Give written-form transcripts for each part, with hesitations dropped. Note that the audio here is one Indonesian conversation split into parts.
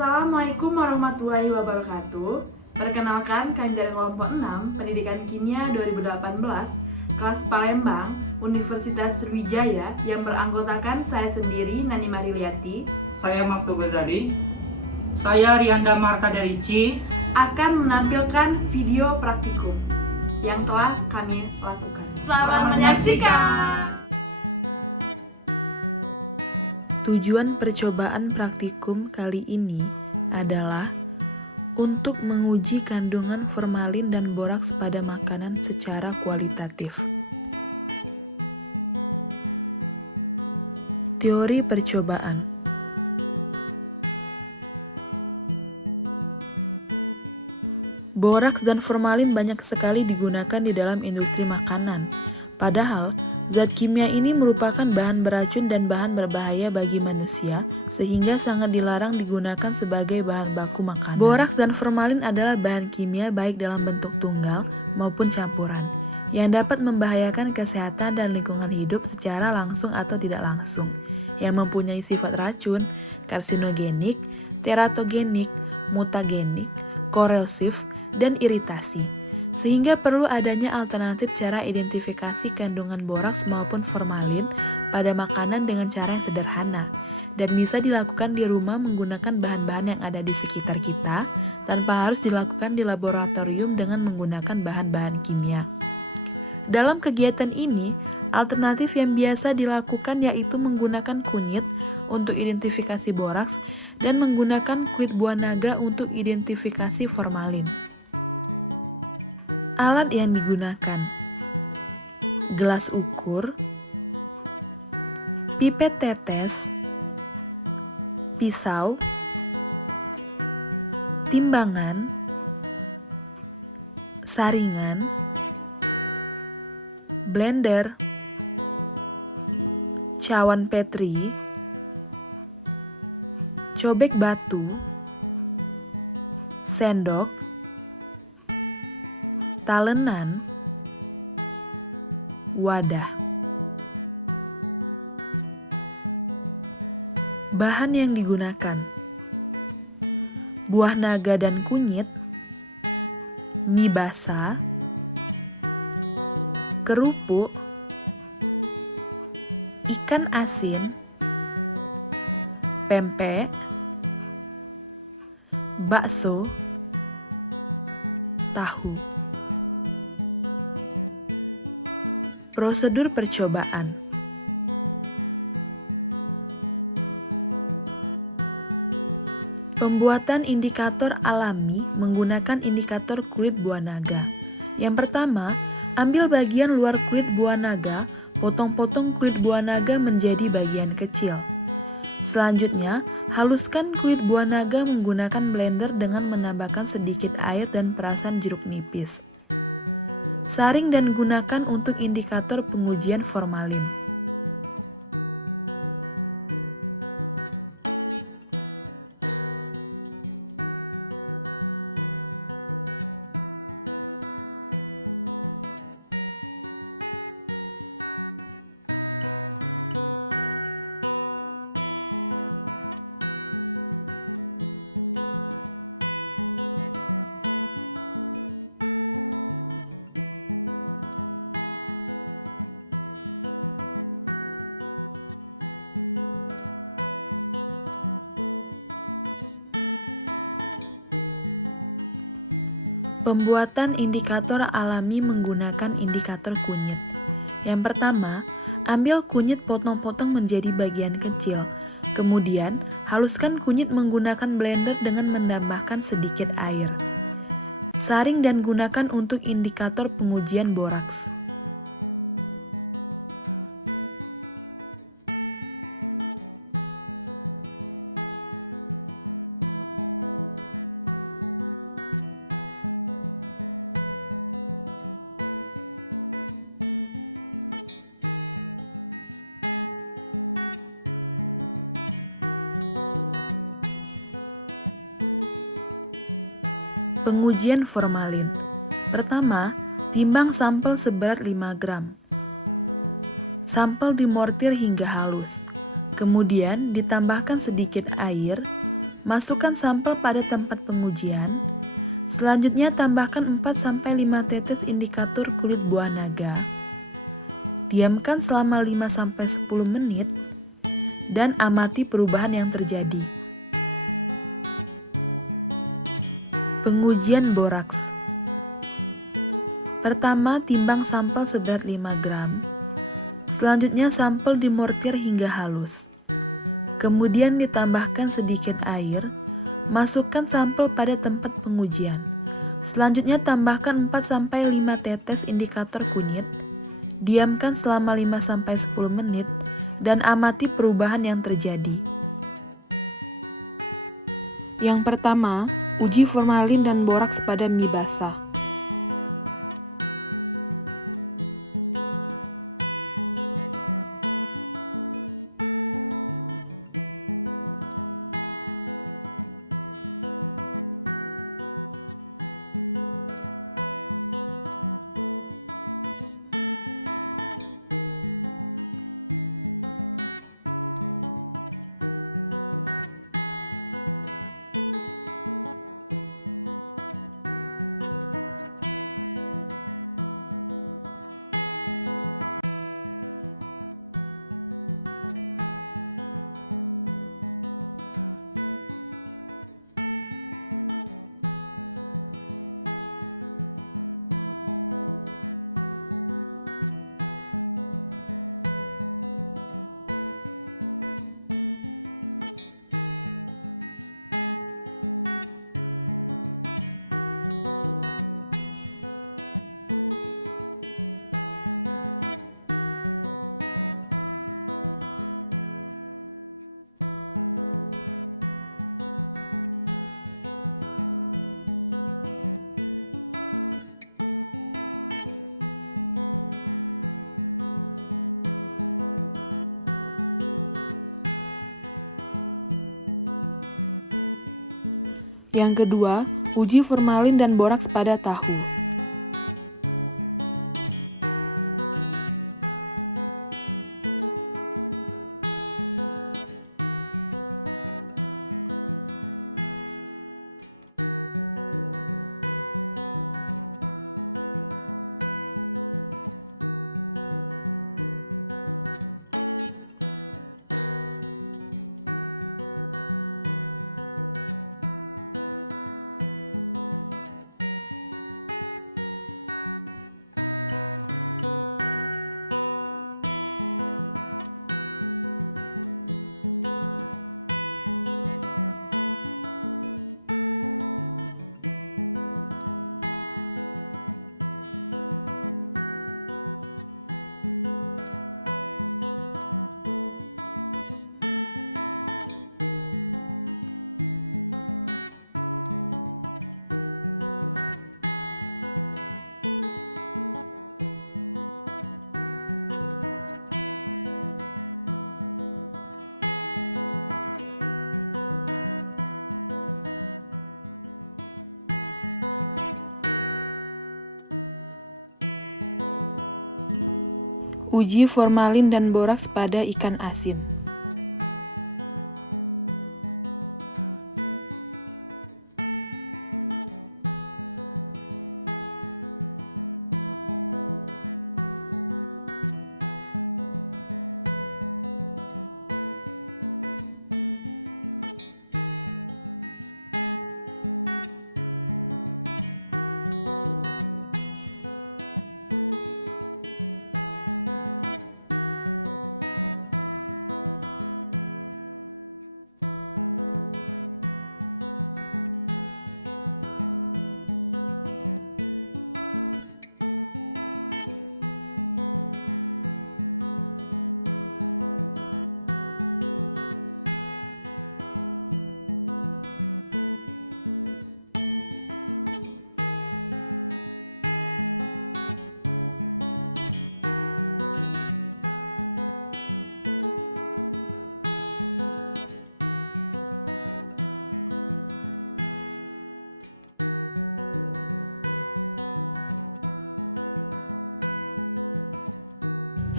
Assalamualaikum warahmatullahi wabarakatuh. Perkenalkan, kami dari kelompok 6 Pendidikan Kimia 2018 kelas Palembang, Universitas Sriwijaya yang beranggotakan saya sendiri, Nani Mariliati, saya Maftu Ghazali, saya Rianda Marta Derici, akan menampilkan video praktikum yang telah kami lakukan. Selamat menyaksikan. Tujuan percobaan praktikum kali ini adalah untuk menguji kandungan formalin dan boraks pada makanan secara kualitatif. Teori percobaan. Boraks dan formalin banyak sekali digunakan di dalam industri makanan. Padahal, zat kimia ini merupakan bahan beracun dan bahan berbahaya bagi manusia, sehingga sangat dilarang digunakan sebagai bahan baku makanan. Boraks dan formalin adalah bahan kimia baik dalam bentuk tunggal maupun campuran, yang dapat membahayakan kesehatan dan lingkungan hidup secara langsung atau tidak langsung, yang mempunyai sifat racun, karsinogenik, teratogenik, mutagenik, korosif, dan iritasi. Sehingga perlu adanya alternatif cara identifikasi kandungan boraks maupun formalin pada makanan dengan cara yang sederhana dan bisa dilakukan di rumah menggunakan bahan-bahan yang ada di sekitar kita tanpa harus dilakukan di laboratorium dengan menggunakan bahan-bahan kimia. Dalam kegiatan ini, alternatif yang biasa dilakukan yaitu menggunakan kunyit untuk identifikasi boraks dan menggunakan kulit buah naga untuk identifikasi formalin. Alat yang digunakan: gelas ukur, pipet tetes, pisau, timbangan, saringan, blender, cawan petri, cobek batu, sendok, talenan, wadah. Bahan yang digunakan: buah naga dan kunyit, mie basah, kerupuk, ikan asin, pempek, bakso, tahu. Prosedur percobaan. Pembuatan indikator alami menggunakan indikator kulit buah naga. Yang pertama, ambil bagian luar kulit buah naga, potong-potong kulit buah naga menjadi bagian kecil. Selanjutnya, haluskan kulit buah naga menggunakan blender dengan menambahkan sedikit air dan perasan jeruk nipis. Saring dan gunakan untuk indikator pengujian formalin. Pembuatan indikator alami menggunakan indikator kunyit. Yang pertama, ambil kunyit potong-potong menjadi bagian kecil. Kemudian, haluskan kunyit menggunakan blender dengan menambahkan sedikit air. Saring dan gunakan untuk indikator pengujian boraks. Pengujian formalin. Pertama, timbang sampel seberat 5 gram. Sampel dimortir hingga halus. Kemudian ditambahkan sedikit air, Masukkan sampel pada tempat pengujian. Selanjutnya tambahkan 4-5 tetes indikator kulit buah naga. Diamkan selama 5-10 menit dan amati perubahan yang terjadi. Pengujian boraks. Pertama, timbang sampel seberat 5 gram. Selanjutnya sampel dimortir hingga halus. Kemudian ditambahkan sedikit air, masukkan sampel pada tempat pengujian. Selanjutnya tambahkan 4-5 tetes indikator kunyit, diamkan selama 5-10 menit, dan amati perubahan yang terjadi. Yang pertama, uji formalin dan boraks pada mie basah. Yang kedua, uji formalin dan boraks pada tahu. Uji formalin dan boraks pada ikan asin.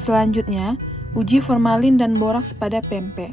Selanjutnya, uji formalin dan boraks pada pempek.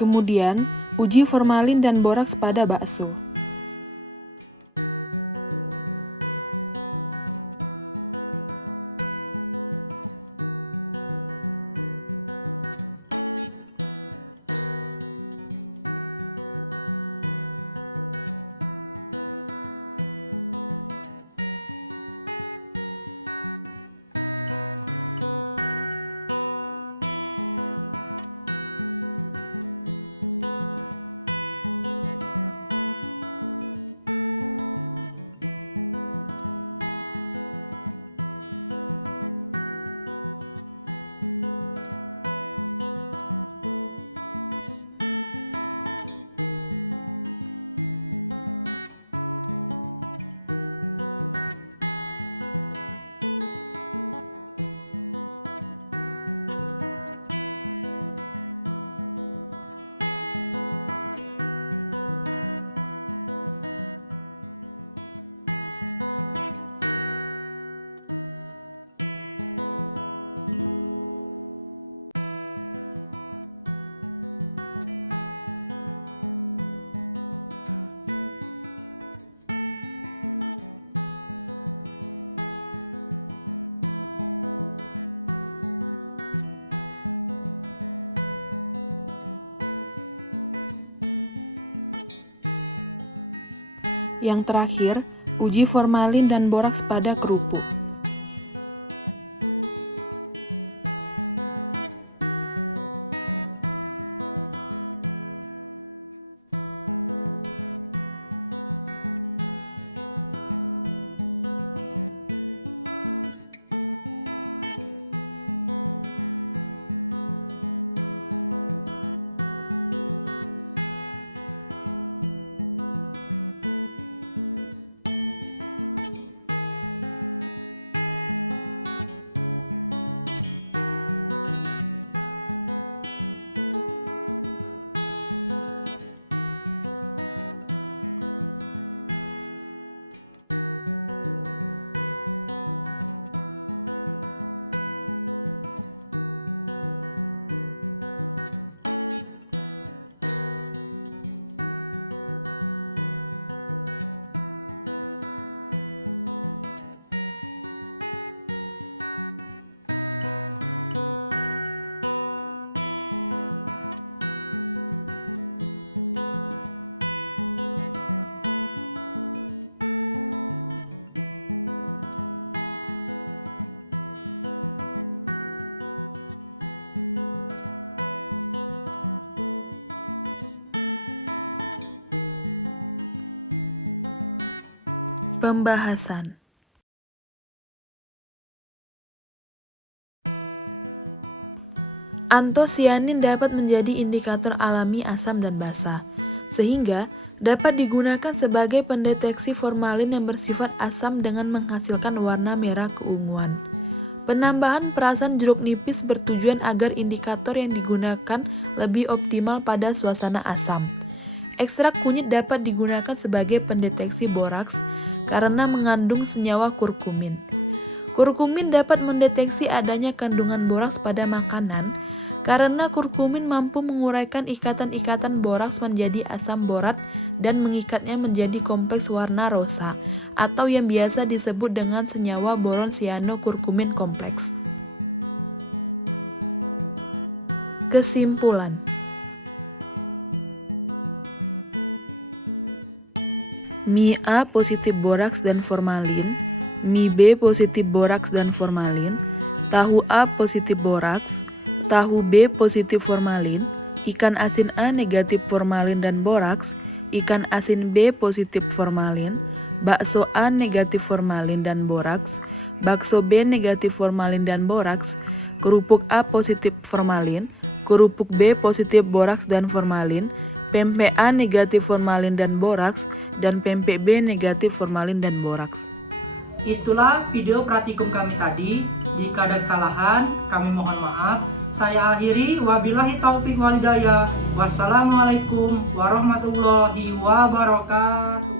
Kemudian, uji formalin dan boraks pada bakso. Yang terakhir, uji formalin dan boraks pada kerupuk. Pembahasan. Antosianin dapat menjadi indikator alami asam dan basa, sehingga dapat digunakan sebagai pendeteksi formalin yang bersifat asam dengan menghasilkan warna merah keunguan. Penambahan perasan jeruk nipis bertujuan agar indikator yang digunakan lebih optimal pada suasana asam. Ekstrak kunyit dapat digunakan sebagai pendeteksi boraks karena mengandung senyawa kurkumin. Kurkumin dapat mendeteksi adanya kandungan boraks pada makanan karena kurkumin mampu menguraikan ikatan-ikatan boraks menjadi asam borat dan mengikatnya menjadi kompleks warna rosa atau yang biasa disebut dengan senyawa boron sianokurkumin kompleks. Kesimpulan. Mie A positif boraks dan formalin, mie B positif boraks dan formalin, tahu A positif boraks, tahu B positif formalin, ikan asin A negatif formalin dan boraks, ikan asin B positif formalin, bakso A negatif formalin dan boraks, bakso B negatif formalin dan boraks, kerupuk A positif formalin, kerupuk B positif boraks dan formalin, pempek A negatif formalin dan boraks, dan pempek B negatif formalin dan boraks. Itulah video praktikum kami tadi. Jika ada kesalahan, kami mohon maaf. Saya akhiri, wabillahi taufiq wal hidayah. Wassalamualaikum warahmatullahi wabarakatuh.